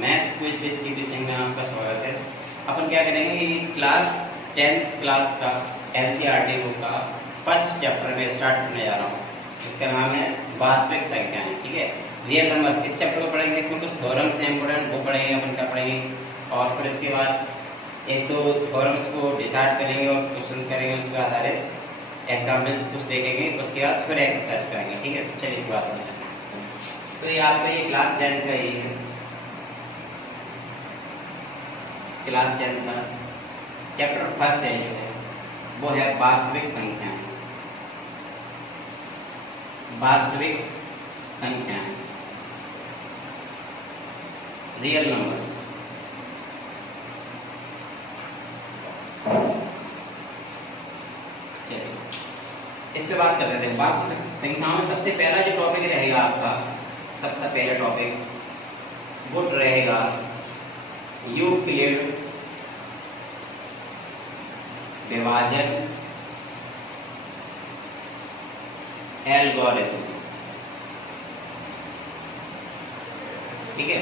Maths quiz with CP Singh में आपका स्वागत है। अपन क्या करेंगे कि क्लास 10th क्लास का एनसीईआरटी बुक का फर्स्ट चैप्टर में स्टार्ट करने जा रहा हूँ। इसका नाम है वास्तविक संख्याएं। ठीक है, रियल नंबर्स। इस चैप्टर को पढ़ेंगे, इसमें कुछ थ्योरम्स हैं इंपोर्टेंट, वो पढ़ेंगे। अपन क्या पढ़ेंगे और फिर इसके बाद एक दो थ्योरम्स को डिसाइड करेंगे और क्वेश्चंस करेंगे, उसके आधारित एग्जाम्पल्स कुछ देखेंगे, उसके बाद फिर एक्सरसाइज करेंगे। ठीक है, चलिए इस बात में तो ये आपका ये क्लास 10 का ही है। क्लास 10 का चैप्टर फर्स्ट है जो है वो है वास्तविक संख्याएं। वास्तविक संख्याएं, रियल नंबर्स। चलिए इस पे बात करते थे। वास्तविक संख्याओं में सबसे पहला जो टॉपिक रहेगा आपका, सबसे पहला टॉपिक वो रहेगा यूक्लिड विभाजन एल्गोरिथम। ठीक है,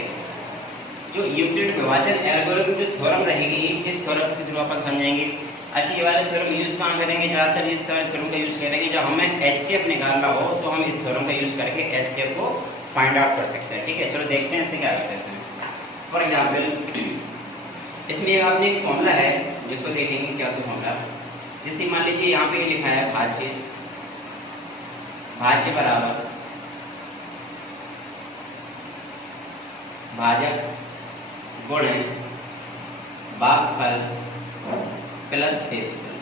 जो यूक्लिड विभाजन एल्गोरिथम जो थ्योरम रहेगी, इस थ्योरम के थ्रू अपन समझेंगे। अच्छा, ये वाले थ्योरम यूज कहाँ करेंगे? ज़्यादातर इस थ्योरम का यूज करेंगे जब हमें एचसीएफ निकालना हो, तो हम इस थ्योरम का यूज करके एचसीएफ को फाइंड आउट कर सकते हैं। ठीक है, चलो देखते हैं इससे क्या करते हैं। फॉर एग्जाम्पल इसमें आपने एक फॉर्मूला है जिसको देखेंगे क्या से फॉर्मूला। जैसे मान लीजिए यहाँ पे लिखा है भाज्य, भाज्य बराबर भाजक गुणे भागफल प्लस शेषफल।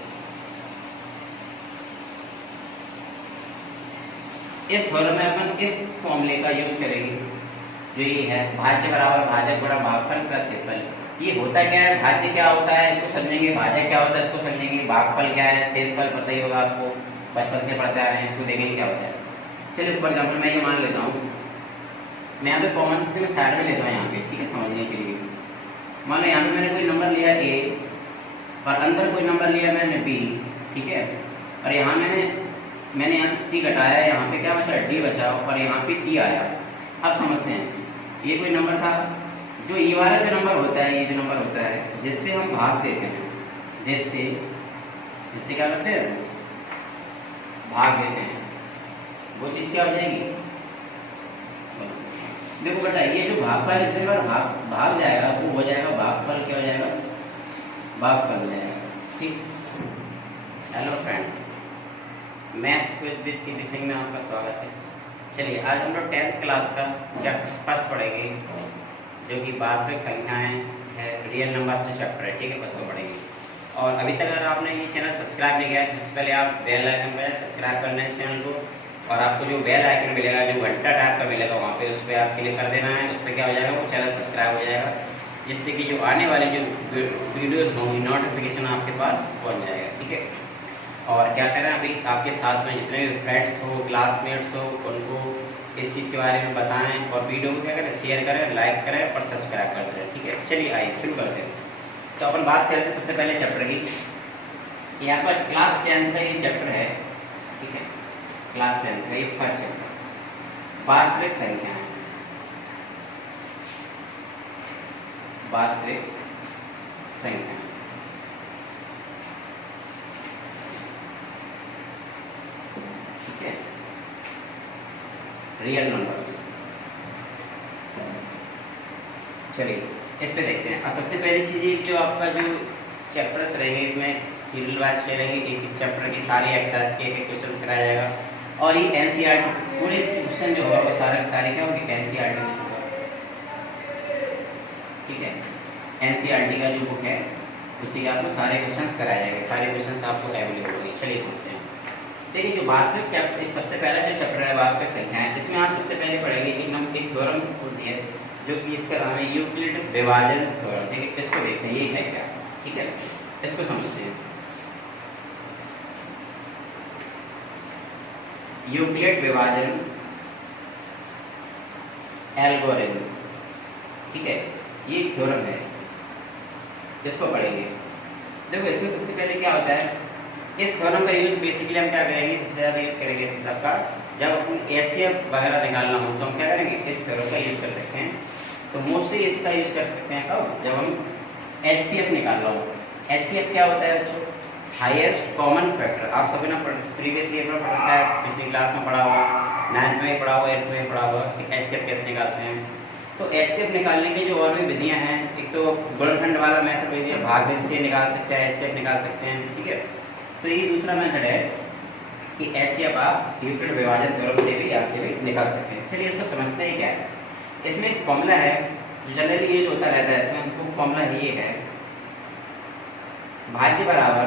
इस थ्योरम में अपन इस फॉर्मूले का यूज करेंगे जो ये है भाज्य बराबर भाजक गुणा भागफल प्लस शेषफल। ये होता क्या है, भाज्य क्या होता है इसको समझेंगे, भाजक क्या होता है इसको समझेंगे, भागफल क्या है, शेषफल पता ही होगा आपको, बचपन से पढ़ते आ रहे हैं, इसको देखेंगे क्या होता है। चलिए फॉर एग्जाम्पल मैं ये मान लेता हूँ, मैं यहाँ पे कॉमन से मैं साइड में लेता हूँ यहाँ पे। ठीक है, समझने के लिए मान लो यहाँ पे मैंने कोई नंबर लिया ए और अंदर कोई नंबर लिया मैंने बी। ठीक है, और यहाँ मैंने यहाँ से सी घटाया, यहाँ पे क्या बचा डी बचा और यहाँ पे ई आया। अब समझते हैं, ये कोई नंबर था, जो ये वाला जो नंबर होता है, ये जो नंबर होता है जिससे हम भाग देते हैं, जिससे क्या करते हैं, भाग देते हैं, वो चीज़ क्या हो जाएगी? देखो बेटा, ये जो भागफल इतने बार भाग जाएगा वो हो जाएगा भागफल। क्या हो जाएगा? भागफल हो जाएगा। ठीक, hello friends, maths quiz with CP Singh में आपका स्वागत है। चलिए आज हम लोग 10th क्लास का चैप्टर फर्स्ट पढ़ेंगे जो कि वास्तविक संख्याएं है, रियल नंबर्स का चैप्टर है। ठीक है, उसको पढ़ेंगे। और अभी तक अगर आपने ये चैनल सब्सक्राइब नहीं किया है, सबसे पहले आप बेल आइकन पर सब्सक्राइब कर लें चैनल को, और आपको जो बेल आइकन मिलेगा, जो घंटा टाइप का मिलेगा, वहाँ पे उस पर आप क्लिक कर देना है। उस पर क्या हो जाएगा, वो चैनल सब्सक्राइब हो जाएगा, जिससे कि जो आने वाले जो वीडियोज़ होंगी नोटिफिकेशन आपके पास पहुँच जाएगा। ठीक है, और क्या करें, अभी आपके साथ में जितने भी फ्रेंड्स हो, क्लासमेट्स हो, उनको इस चीज़ के बारे में बताएं और वीडियो को क्या करें, शेयर करें, लाइक करें और सब्सक्राइब कर दें। ठीक है, चलिए आइए शुरू करते हैं। तो अपन बात करते हैं सबसे पहले चैप्टर की। यहाँ पर क्लास 10 का ये चैप्टर है। ठीक है, क्लास 10 का ये फर्स्ट चैप्टर वास्तविक संख्याएं। वास्तविक संख्याएं, ठीक है, रियल नंबर्स। चलिए इस पे देखते हैं। और सबसे पहली चीज़ जो आपका जो चैप्टर्स रहेंगे, इसमें सीरियल वाइज चलेंगे, एक एक चैप्टर की सारी एक्सरसाइज के एक क्वेश्चन कराया जाएगा। और ये एनसीईआरटी पूरे क्वेश्चन जो होगा वो सारे क्या होगी, एनसीईआरटी की होगा। ठीक है, एनसीईआरटी का जो बुक है उसी के आपको सारे क्वेश्चन कराए जाएंगे, सारे क्वेश्चन आपको अवेलेबल होंगे। चलिए समझते हैं। देखिए जो वास्तविक चैप्टर, सबसे पहला जो चैप्टर है वास्तविक संख्याएं, इसमें आप सबसे पहले पढ़ेंगे एक थ्योरम होती है जो कि इसका नाम है यूक्लिड विभाजन थ्योरम। ठीक है, इसको देखते हैं ये है क्या। ठीक है, इसको समझते हैं। यूक्लिड विभाजन एल्गोरिथम। ठीक है, ये थ्योरम है, इसको पढ़ेंगे। देखो इसमें सबसे पहले क्या होता है, इस थ्योरम का यूज बेसिकली हम क्या करेंगे, सबसे ज़्यादा यूज करेंगे इस सबका जब अपन एचसीएफ वगैरह निकालना हो, तो हम क्या करेंगे, इस थ्योरम का यूज कर सकते हैं। तो मोस्टली इसका यूज कर सकते हैं कब, जब हम HCF निकाल रहा हो। HCF क्या होता है बच्चों, हाईएस्ट कॉमन फैक्टर। आप सभी ने प्रीवियस ईयर में पढ़ा है, पिछली क्लास में पढ़ा हुआ, 9th में पढ़ा हुआ, 8th में पढ़ा हुआ कि HCF कैसे निकालते हैं। तो HCF निकालने की जो और भी विधियां हैं, एक तो गुणनखंड वाला मेथड विधि है, भाग विधि से निकाल सकते हैं, HCF निकाल सकते हैं, ठीक है। तो ये दूसरा मेथड है कि HCF आप यूक्लिड विभाजन थ्योरम से भी यहाँ से भी निकाल सकते हैं। चलिए इसको समझते हैं क्या है। इसमें एक फॉर्मूला है जो जनरली यूज होता रहता है, इसमें तो फॉर्मूला ये है, भाज्य बराबर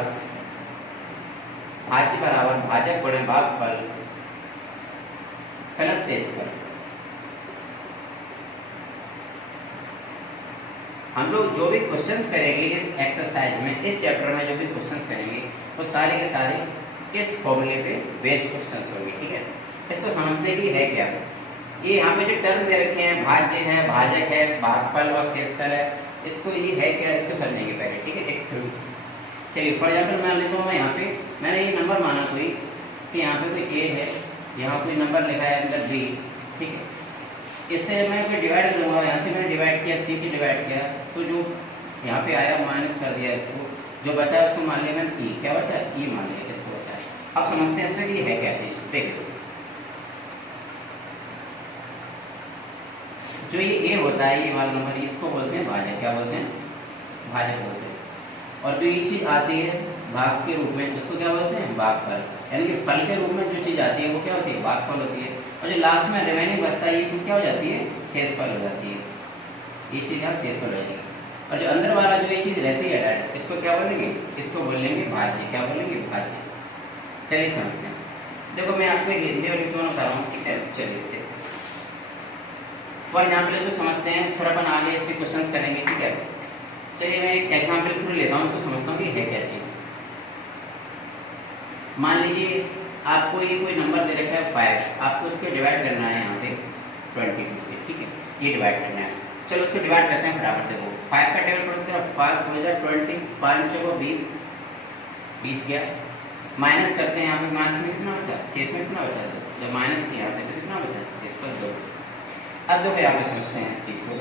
भाजक गुणे भागफल प्लस शेषफल। हम लोग जो भी क्वेश्चंस करेंगे इस एक्सरसाइज में, इस चैप्टर में जो भी क्वेश्चंस करेंगे वो सारे के सारे इस फॉर्मूले पे बेस्ड क्वेश्चंस होंगे, ठीक है। इसको समझने के लिए है क्या, ये यहाँ पे जो टर्म दे रखे हैं, भाज्य है, भाजक है, भागफल और शेषफल है, इसको ये है क्या, इसको समझेंगे पहले, ठीक है। एक चलिए फॉर एग्जाम्पल मान लेता हूँ मैं यहाँ पे, मैंने ये नंबर माना कोई कि यहाँ पे कोई A है, यहाँ कोई नंबर लिखा है अंदर B, ठीक है। इससे मैं कोई डिवाइड करूँगा, यहाँ से मैंने डिवाइड किया, C से डिवाइड किया, तो जो यहाँ पे आया माइनस कर दिया इसको, जो बचा उसको मान लिया मैंने E, क्या बचा E मान लिया, इसको बचा। अब समझते हैं इसमें कि है क्या चीज़, देखिए जो ये A होता है, ये वाला नंबर, इसको बोलते हैं भाजक, क्या बोलते हैं, भाजक बोलते हैं। और जो ये चीज़ आती है भाग के रूप में, उसको क्या बोलते हैं, भागफल। यानी कि फल के रूप में जो चीज़ आती है वो क्या होती है, भागफल होती है। और जो लास्ट में रिमेनिंग बचता है, ये चीज़ क्या हो जाती है, शेषफल हो जाती है। ये चीज़ यहाँ शेषफल हो जाएगी। और जो अंदर वाला जो ये चीज़ रहती है डायरेक्ट, इसको क्या बोलेंगे, इसको बोलेंगे भाज्य, क्या बोलेंगे, भाज्य। चलिए समझते हैं। देखो मैं आपको एक हिंदी और इंग्लिश दोनों बता रहा हूँ, ठीक है। चलिए फॉर एग्जाम्पल जो समझते हैं, फिर अपन आगे इससे क्वेश्चन करेंगे, ठीक है। चलिए मैं एक एग्जाम्पल थ्रू लेता हूँ, उसको समझता हूँ कि है क्या चीज़। मान लीजिए आपको ये कोई नंबर दे रखा है 5, आपको उसको डिवाइड करना है यहाँ पे 22 से, ठीक है। ये डिवाइड करना है, चलो उसको डिवाइड करते हैं फटाफट। देखो 5 का टेबल पढ़ते हैं, 5 हो जाए 20, 5 चौको 20, 20 गया। माइनस करते हैं, यहाँ पे माइनस में कितना बचा, शेष में कितना बचा, जब माइनस किया तो कितना बचा, शेष पर 2। अब देखो यहाँ पे समझते हैं इस चीज़ को,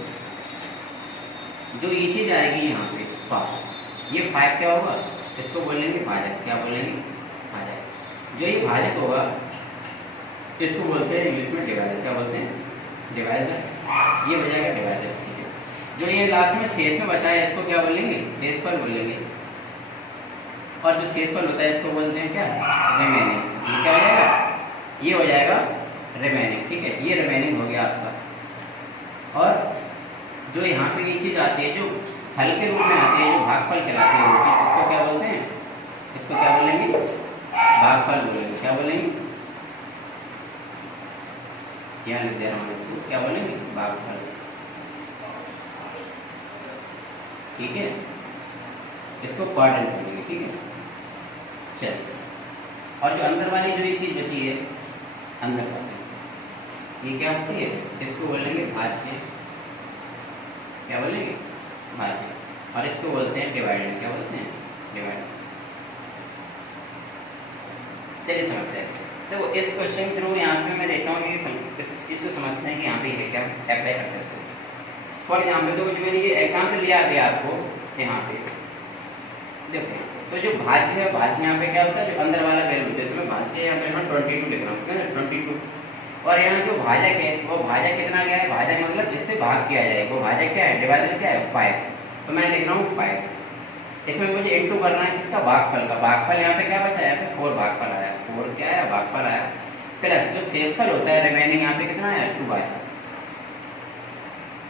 जो ये चीज़ आएगी यहाँ पे 5, ये 5 क्या होगा, इसको बोलेंगे भाजक, क्या बोलेंगे, भाजक। जो ये भाजक होगा इसको बोलते हैं इंग्लिश में डिवाइजर, क्या बोलते हैं, डिवाइजर। ये हो जाएगा डिवाइजर, ठीक है। जो ये लास्ट में शेष में बचा है, इसको क्या बोलेंगे, शेषफल बोलेंगे। और जो शेषफल होता है इसको बोलते हैं क्या, रिमेनिंग। ये क्या हो जाएगा, ये हो जाएगा रिमेनिंग, ठीक है। ये रिमेनिंग हो गया आपका। और जो यहाँ पे ये चीज़ आती है, जो फल के रूप में आती है, जो भागफल कहलाती है वो चीज़, इसको क्या बोलते हैं, इसको क्या बोलेंगे, भागफल बोलेंगे, क्या बोलेंगे, यहाँ लिख दे रहा हूँ, इसको क्या बोलेंगे, भागफल, ठीक है। इसको क्वाड्रेंट बोलेंगे, ठीक है। चलिए, और जो अंदर वाली जो ये चीज़ बची है, अंदर वाली ये क्या होती है, इसको बोलेंगे भाज्य, क्या बोलेंगे, भाज्य। और इसको बोलते हैं डिवाइडेड, क्या बोलते हैं, डिवाइडेड। चलिए समझते हैं। तो इस क्वेश्चन के थ्रू यहाँ पे मैं देखता हूँ कि इस चीज़ को समझते हैं कि यहाँ पे ये क्या अप्लाई करते हैं इसको। फॉर एग्जाम्पल तो जो मैंने ये एग्जाम्पल लिया गया आपको यहाँ पे, देखो तो जो भाज्य है, भाज्य यहाँ पे क्या होता है, जो अंदर वाला वैल्यू होता है, तो मैं भाज्य यहाँ पे 22 लिख रहा हूँ, ठीक है ना, 22। और यहाँ जो भाजक है वो भाजक कितना क्या है, भाजक मतलब जिससे भाग किया जाए, वो भाजक क्या है, डिवाइजर क्या है, 5। तो मैं लिख रहा हूँ 5। इसमें मुझे इनटू करना है किसका, भागफल का। भागफल यहाँ पे क्या बचा है, यहाँ पे 4 भागफल आया, 4 क्या आया, भागफल आया। प्लस जो शेषफल होता है रिमेनिंग, यहाँ पे कितना आया, 2 आया।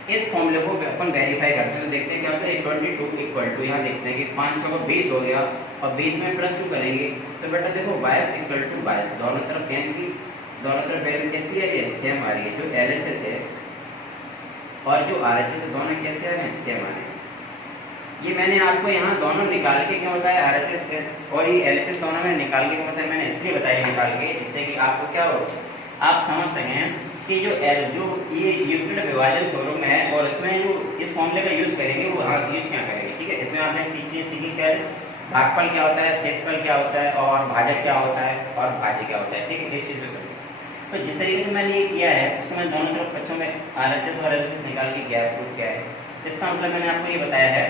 इस फॉर्मूले को अपन वेरीफाई करते हैं, तो देखते हैं क्या होता है, 22 इक्वल टू, यहाँ देखते हैं कि 5 को 20 हो गया, और 20 में +2 करेंगे तो बेटा देखो 22 इक्वल टू 22, दोनों तरफ यानी कि दोनों तरफ वैल्यू कैसी आ रही है, सेम आ रही है। जो LHS है और जो RHS है, दोनों कैसे आ रहे हैं, सेम आ रहे हैं। ये मैंने आपको यहाँ दोनों निकाल के क्यों बताया, RHS और ये LHS दोनों में निकाल के मतलब मैंने इसलिए बताया निकाल के, जिससे कि आपको क्या हो, आप समझ सकें कि जो ये यूक्लिड विभाजन थ्योरम है, और इसमें जो इस फॉर्मूले का यूज़ करेंगे वो यूज़ क्या करेंगे, ठीक है। इसमें आपने चीज़ें सीखी क्या है, भागफल क्या होता है, शेषफल क्या होता है, और भाजक क्या होता है, और भाज्य क्या होता है, ठीक है। इस चीज़ को समझिए। तो जिस तरीके से मैंने ये किया है उसको मैं दोनों तरफ बच्चों में RHS और LHS निकाल के किया है, प्रूफ किया है। इसका मतलब मैंने आपको ये बताया है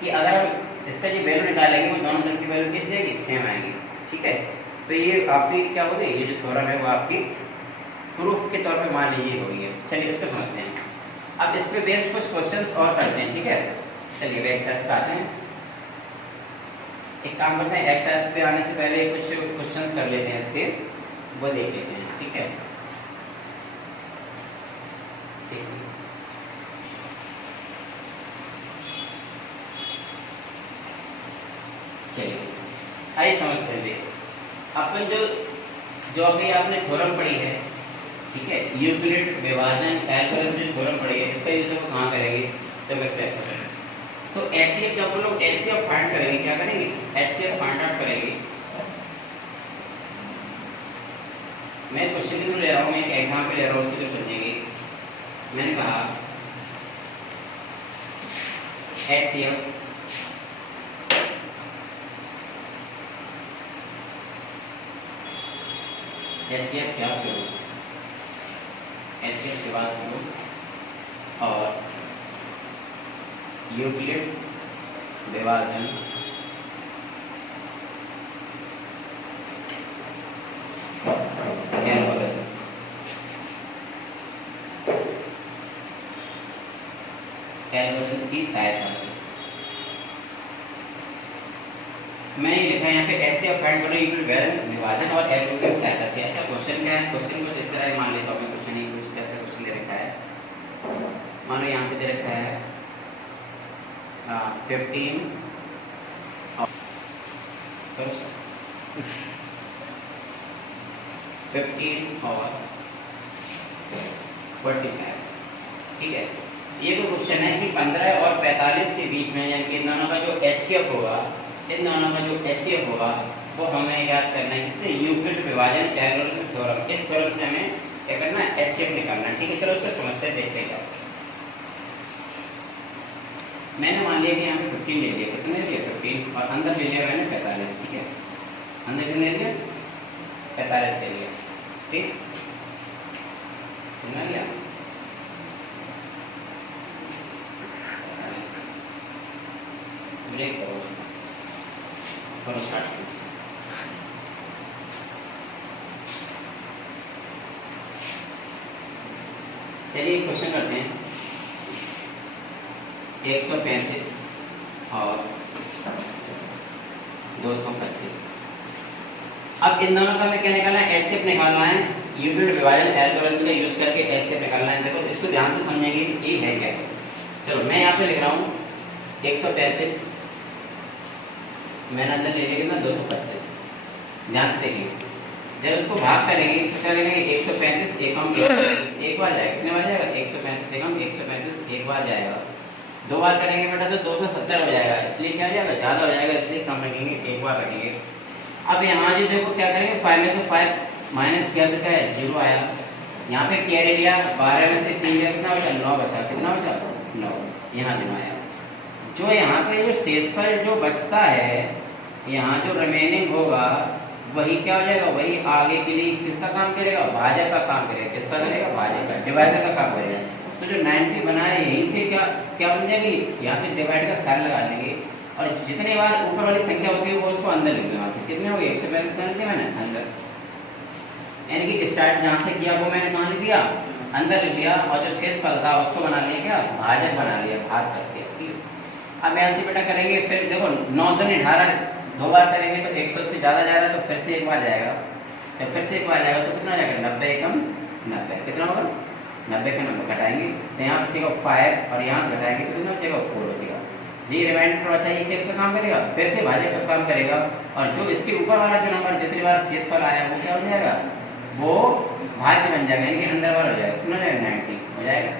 कि अगर हम इसका जो वैल्यू निकालेंगे वो दोनों तरफ की वैल्यू कैसी आएगी, सेम आएगी। ठीक है, तो ये आपकी क्या होगी, ये जो थ्योरम है वो आपकी प्रूफ के तौर पे मान लीजिए होगी। चलिए इसको समझते हैं। अब इस पे बेस्ड कुछ क्वेश्चंस और करते हैं। ठीक है, चलिए वे एक्सरसाइज पे आते हैं। एक काम करते हैं, एक्सरसाइज पे आने से पहले कुछ क्वेश्चंस कर लेते हैं, इसके वो देख लेते हैं। ठीक है, चलिए आइए समझते हैं। अपन जो अभी आपने थ्योरम पढ़ी है, ठीक है, यूक्लिड विभाजन एल्गोरिथम जो थ्योरम पढ़ी है, इसका यूज हम कहाँ करेंगे, जब इस पे तो HCF जब हम लोग HCF फाइंड करेंगे, क्या करेंगे, HCF फाइंड आउट करेंगे। मैं क्वेश्चन की ले रहा हूँ, मैं एक एग्जाम्पल ले रहा हूँ, उसको समझेंगे। मैंने कहा HCF क्या करो, HCF के बाद करो और यूक्लिड विभाजन एल्गोरिथम की सहायता से मैंने लिखा है यहाँ पे ऐसे फाइंड करो यूक्लिड विभाजन और एल्गोरिथम की सहायता से। अच्छा, क्वेश्चन क्या है, क्वेश्चन कुछ इस तरह मान लेता हूँ मैं। क्वेश्चन ही कुछ कैसे क्वेश्चन दे रखा है, मानो यहाँ पे दे रखा है 15 और 45। ठीक है, ये तो क्वेश्चन है कि 15 और 45 के बीच में, यानी कि इन दोनों का जो HCF होगा, इन दोनों का जो HCF होगा वो हमें याद करना है। किससे, यूक्लिड विभाजन एल्गोरिथम थ्योरम। इस थ्योरम से हमें क्या करना है, HCF निकालना है। ठीक है, चलो उसको समझते हैं, देखते हैं। मैंने मान लिया कि यहाँ पे 15 ले लिया, कितने ले लिया, 15, और अंदर ले लिया मैंने 45। ठीक है, अंदर कितने ले लिया, 45 ले लिया। ठीक, सुना लिया, ब्रेक करो स्टार्ट। चलिए क्वेश्चन करते हैं। 135 और 225। अब इन दोनों का हमें क्या निकालना है, HCF निकालना है। यूक्लिड विभाजन एल्गोरिथम का यूज करके HCF निकालना है। देखो इसको ध्यान से समझेंगे, ये है क्या। चलो मैं यहाँ पे लिख रहा हूँ 135, मैंने अंदर ले लिया कितना, 225। ध्यान से देखिए, जब इसको भाग करेंगे तो क्या करेंगे, 135 एकम 135 एक बार जाएगा, कितने बार जाएगा, 135 एकम 135 एक बार जाएगा। दो बार करेंगे बेटा तो 270 हो जाएगा, इसलिए क्या हो जाएगा, ज़्यादा हो जाएगा, इसलिए कम रखेंगे, एक बार रखेंगे। अब यहाँ जो देखो क्या करेंगे, 5 में से 5 माइनस किया तो क्या है, 0 आया। यहाँ पे कैरी लिया, 12 में से 3 लिया, कितना बचा, 9 बचा, कितना बचा, 9, यहाँ दिमाया। जो यहाँ पे जो शेषफल जो बचता है, यहाँ जो रिमेनिंग होगा वही क्या हो जाएगा, वही आगे के लिए किसका काम करेगा, भाजक का काम करेगा। किसका करेगा, भाजक का, डिवाइडर का काम करेगा। तो जो 90 बना है यहीं से क्या क्या बन जाएगी, यहाँ से डिवाइड का साइन लगा देंगे और जितने बार ऊपर वाली संख्या होती है वो उसको अंदर लिख देना। कितने हो गए, 145 कर दिया मैंने अंदर, यानी कि स्टार्ट जहाँ से किया वो मैंने कहाँ लिख दिया, अंदर लिख दिया, और जो शेष फल था उसको बना लिया क्या, भाजक बना लिया, भाग कर दिया। अब यहाँ से बेटा करेंगे, फिर देखो 9 दूनी 18, 2 बार करेंगे तो 100 से ज़्यादा जाएगा, तो फिर से एक बार जाएगा। जब फिर से एक बार जाएगा तो कितना जाएगा, 90 एकम 90, कितना होगा, 90 का 90 घटाएंगे तो यहाँ बचेगा 5 और यहाँ से घटाएंगे तो कितना बचेगा, 4 बचेगा। ये रिमाइंडर बचा, ये किसका काम करेगा, फिर से भाजक का काम करेगा। और जो इसके ऊपर वाला जो नंबर जितनी बार शेषफल आया वो क्या हो जाएगा, वो भाज्य बन जाएगा, यानी कि अंदर बार हो जाएगा, कितना हो जाएगा, 90 हो जाएगा।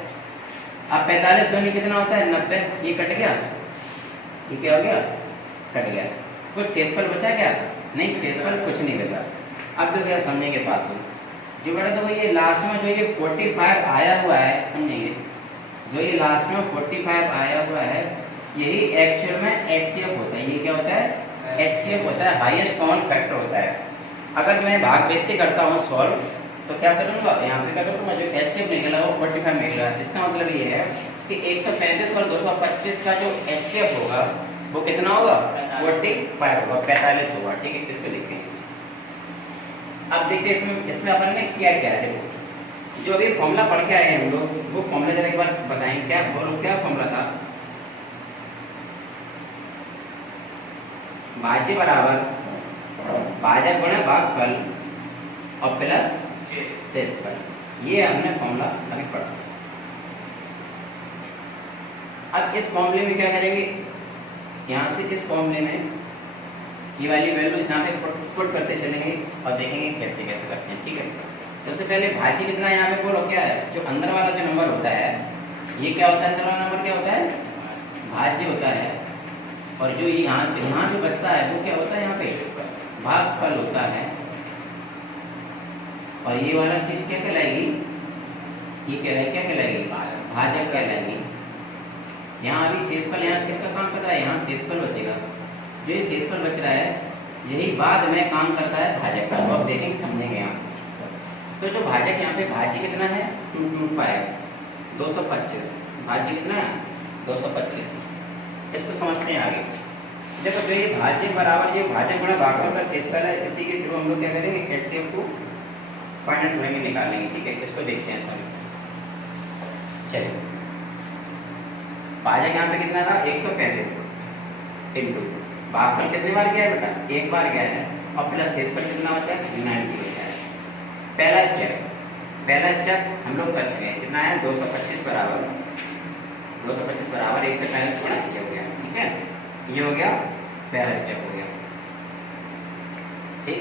अब 45 दूनी कितना होता है, 90, ये कट गया, ये क्या हो गया, कट गया। कुछ शेषफल बचा क्या, नहीं, शेषफल कुछ नहीं बचा। अब तो जरा समझेंगे इस बात को। जो बेटा तो ये लास्ट में जो ये 45 आया हुआ है, समझेंगे, जो ये लास्ट में 45 आया हुआ है यही एक्चुअल में HCF होता है। ये क्या होता है, HCF होता है, हाईएस्ट कॉमन फैक्टर होता है। अगर मैं भाग बेस से करता हूँ सॉल्व, तो क्या करूंगा यहाँ पे क्या करूंगा, जो एचसीएफ निकला वो 45 निकला। इसका मतलब ये है कि 135 और 225 का जो एचसीएफ होगा वो कितना होगा, 45 होगा, 45 होगा। ठीक है, इसको लिखेंगे। अब देखते हैं इसमें अपन ने किया क्या है। देखो जो अभी फॉर्मूला पढ़ के आए हैं हम लोग, वो फॉर्मूला जरा एक बार बताएं, क्या फॉर्मूला था। भाज्य बराबर भाजक गुणा भागफल और प्लस शेषफल, ये हमने फॉर्मूला अभी पढ़ा। अब इस फॉर्मूले में क्या करेंगे, यहाँ से इस फॉर्मूले में ये वाली वैल्यू यहाँ पे पुट करते चलेंगे और देखेंगे कैसे कैसे करते हैं। ठीक है, सबसे पहले भाज्य कितना है यहाँ पे बोलो, क्या है, जो अंदर वाला जो नंबर होता है ये क्या होता है, अंदर वाला नंबर क्या होता है, भाज्य होता है। और जो यहाँ जो बचता है वो क्या होता है, यहाँ पे भागफल होता है। और ये वाला चीज क्या कहलाएगी, ये क्या कहलाएगी, भाजक कहलाएगी। यहाँ अभी शेषफल, यहाँ किसका काम कर रहा है, यहाँ शेषफल बचेगा। जो ये शेषफल बच रहा है यही बाद में काम करता है भाजक का, तो आप देखेंगे समझेंगे यहाँ। तो जो भाजक यहाँ पे भाज्य कितना है 225, 225 भाज्य कितना है 225। इसको समझते हैं आगे। देखो जो ये भाज्य बराबर ये भाजक गुणा भागफल का शेषफल है, इसी के थ्रू हम लोग क्या करेंगे, एचसीएफ को फाइंड आउट करेंगे, निकालेंगे। ठीक है, इसको देखते हैं सब। चलिए भाजक यहाँ पे कितना था 135 इंटू भागफल कितने बार गया है बेटा, एक बार गया है, और प्लस शेषफल कितना बचा है 90 बचा है। पहला स्टेप हम लोग कर चुके हैं, कितना है 225 बराबर 135 गुणा ये हो गया। ठीक है, ये हो गया, पहला स्टेप हो गया। ठीक,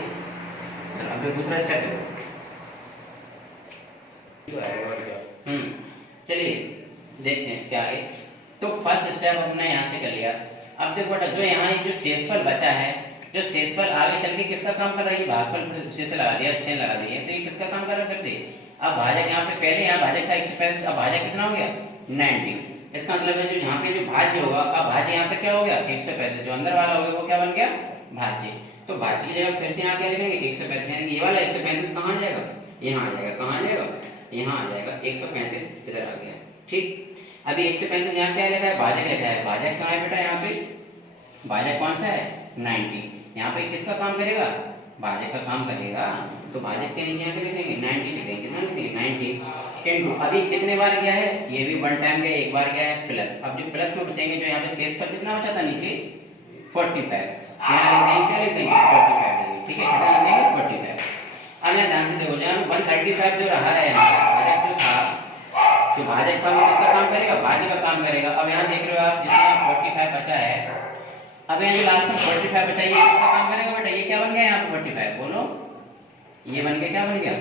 चलो अब दूसरा स्टेप देखो। चलिए देखते हैं इसके आगे। तो फर्स्ट स्टेप हमने यहाँ से कर लिया। अब देखो बेटा जो यहाँ जो शेषफल बचा है, जो शेषफल आगे चल के किसका काम कर रहा है, ये भागफल शेष लगा दिया, चेन लगा दी है, तो ये किसका काम कर रहा है फिर से। अब भाजक यहाँ पे पहले यहाँ भाजक था 135, अब भाजक कितना हो गया 90। इसका मतलब है जो यहाँ पे जो भाज्य होगा, अब भाज्य यहाँ पे क्या हो गया 135, जो अंदर वाला होगा वो क्या बन गया भाज्य। तो भाज्य की जगह फिर से यहाँ क्या लिखेंगे 135, यानी ये वाला 135 कहाँ आ जाएगा, यहाँ आ जाएगा। कहाँ आ जाएगा, यहाँ आ जाएगा। 135 इधर आ गया। ठीक, अभी 135 यहाँ क्या लिखा है, भाजक लिखा है। भाजक कहाँ है बेटा, यहाँ पे भाजक कौन सा है 90। यहाँ पे किसका काम करेगा, भाजक का काम करेगा। तो भाजक के नीचे यहाँ पे लिखेंगे 90 लिखेंगे, कितना लिखेंगे 90 इंटू अभी कितने बार गया है, ये भी वन टाइम गया, एक बार गया है प्लस। अब जो प्लस में बचेंगे, जो यहाँ पे शेषफल कितना बचा था नीचे 45, यहाँ लिख देंगे, क्या लिख देंगे 45। ठीक है, कितना लिख देंगे 45। अब यहाँ ध्यान से देखो, जहाँ 135 जो रहा है भाजक जो था, तो भाजक का किसका काम करेगा, भाज्य का काम करेगा। अब यहाँ देख रहे हो आप, जिसमें 45 बचा है, अब यहाँ जो लास्ट में 45 बचा है, ये किसका काम करेगा बेटा, ये क्या बन गया यहाँ पे 45, बोलो ये बन गया, क्या बन गया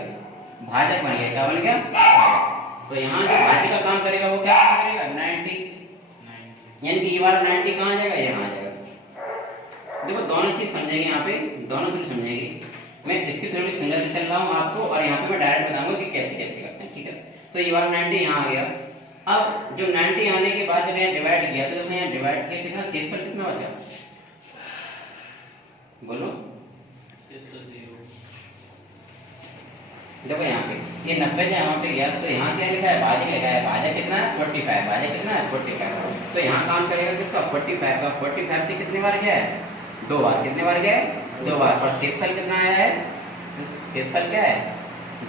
भाजक बन गया। क्या बन गया भाजक। तो यहाँ जो भाज्य का काम करेगा वो क्या काम करेगा 90, यानी कि ये वाला 90 कहाँ आ जाएगा, यहाँ आ जाएगा। देखो दोनों चीज समझेंगे, यहाँ पे दोनों चीज समझेंगे। मैं इसकी थोड़ी समझा चल रहा हूँ आपको, और यहाँ पे मैं डायरेक्ट बताऊंगा कि कैसे कैसे करते हैं। ठीक है, तो ये वाला 90 यहाँ आ गया। अब जो 90 आने के बाद जब यहाँ डिवाइड किया, तो यहाँ डिवाइड किया, कितना शेषफल कितना बचा, बोलो। देखो यहाँ पे ये 90 यहाँ पे गया, तो यहाँ क्या लिखा है भाजक लिखा है। भाजक कितना है 45, भाजक कितना है 45। तो यहाँ काम करेगा किसका 45 का। 45 से कितने बार गया है, 2 बार। कितने बार गया है 2 बार। और शेषफल कितना आया है, शेषफल क्या है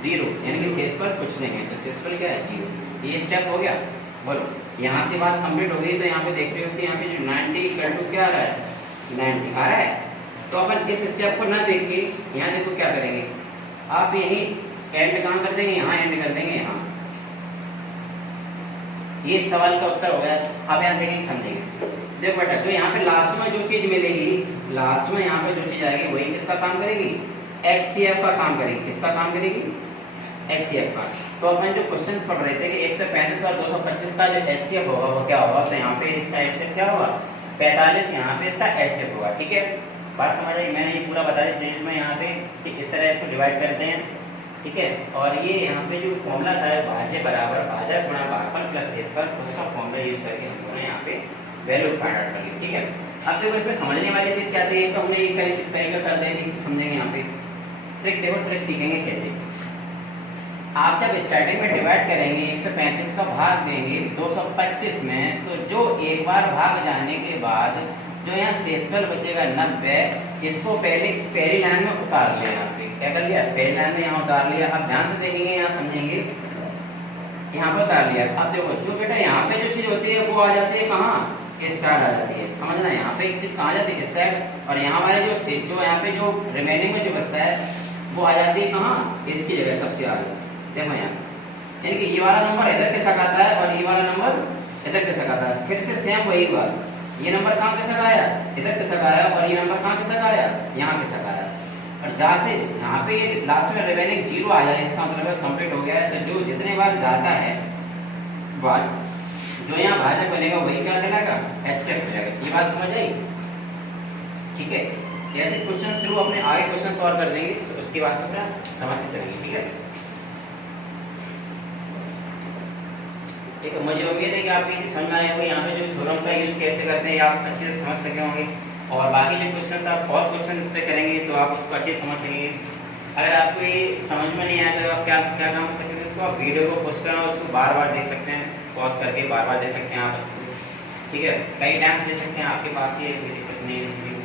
0, यानी कि शेषफल कुछ नहीं है, तो शेषफल क्या है 0। ये स्टेप हो गया, बोलो। यहाँ से बात कंप्लीट हो गई। तो यहाँ पे देख रहे हो कि यहाँ पे जो 90 इक्वल टू क्या आ रहा है 90 आ रहा है। तो अपन इस स्टेप को ना देख के यहाँ देखो क्या करेंगे, आप यही एंड कहाँ कर देंगे, यहाँ एंड कर देंगे, यहाँ। ये सवाल का उत्तर हो गया। अब यहाँ देखेंगे समझेंगे। देखो बेटा जो यहाँ पे लास्ट में जो चीज मिलेगी, लास्ट में यहाँ पे जो चीज आएगी वही किसका काम करेगी, एचसीएफ का काम करेगी। किसका काम करेगी, एचसीएफ का। तो अपन जो क्वेश्चन पढ़ रहे थे कि 135 और 225 का जो एचसीएफ होगा वो क्या होगा, तो यहाँ पे इसका एचसीएफ क्या होगा 45, यहाँ पे इसका एचसीएफ होगा। ठीक है, बात समझ आई। मैंने ये पूरा बता दिया डिटेल में यहाँ पे कि इस तरह इसको डिवाइड करते हैं। ठीक है, और ये यहाँ पे जो फॉर्मूला था भाज्य बराबर भाजक गुणा भागफल प्लस शेषफल, उसका फॉर्मूला यूज करके हम लोगों ने यहाँ पे वैल्यू फाइंड आउट कर ली। ठीक है, अब देखो इसमें समझने वाली चीज क्या थी, तो हमने एक तरीका कर दिया, एक चीज समझेंगे यहाँ पे। ट्रिक देखो, ट्रिक सीखेंगे कैसे। आप जब स्टार्टिंग में डिवाइड करेंगे 135 का भाग देंगे 225 में, तो जो एक बार भाग जाने के बाद जो यहाँ शेषफल बचेगा 90, इसको पहली लाइन में उतार लिया। यहाँ पे क्या कर लिया, पहली लाइन में यहाँ उतार लिया। अब ध्यान से देखेंगे, यहाँ समझेंगे, यहाँ पे उतार लिया। अब देखो जो बेटा यहाँ पे जो चीज होती है वो आ जाती है कहाँ, इस साइड आ जाती है। समझना, यहाँ पे एक चीज कहाँ जाती है, इस साइड, और यहाँ वाले जो यहाँ पे जो रिमेनिंग में जो बचता है वो आ जाती है कहाँ, इसकी जगह सबसे आगे। देखो यहाँ, यानी कि ये वाला नंबर इधर के साथ आता है और ये वाला नंबर इधर के साथ आता है। फिर से सेम वही बात, ये नंबर कहाँ के साथ आया, इधर के साथ आया, और ये नंबर कहाँ के साथ आया, यहाँ के साथ आया। और जहाँ से यहाँ पे ये लास्ट में रिमेनिंग 0 आ जाए, इसका मतलब कंप्लीट हो गया है। तो जो जितने बार जाता है बार, जो यहाँ भाजक बनेगा वही क्या कहलाएगा, एक्सेप्ट हो जाएगा। ये बात समझ आई, ठीक है। ऐसे क्वेश्चन थ्रू अपने आगे क्वेश्चन सॉल्व कर देंगे, तो उसके बाद समझते चलेंगे, ठीक है। ठीक है, मुझे उम्मीद है कि आपको ये समझ में आया होगा। यहाँ पे जो थ्योरम का यूज कैसे करते हैं आप अच्छे से समझ सके होंगे, और बाकी जो क्वेश्चन आप और क्वेश्चन इस पे करेंगे तो आप उसको अच्छे से समझ सकेंगे। अगर आपको ये समझ में नहीं आया तो आप क्या क्या काम कर सकते हैं, इसको आप वीडियो को पॉज करना, उसको बार बार देख सकते हैं, पॉज करके बार बार देख सकते हैं आप इसको, ठीक है। कई टाइम दे सकते हैं, आपके पास ये दिक्कत नहीं है।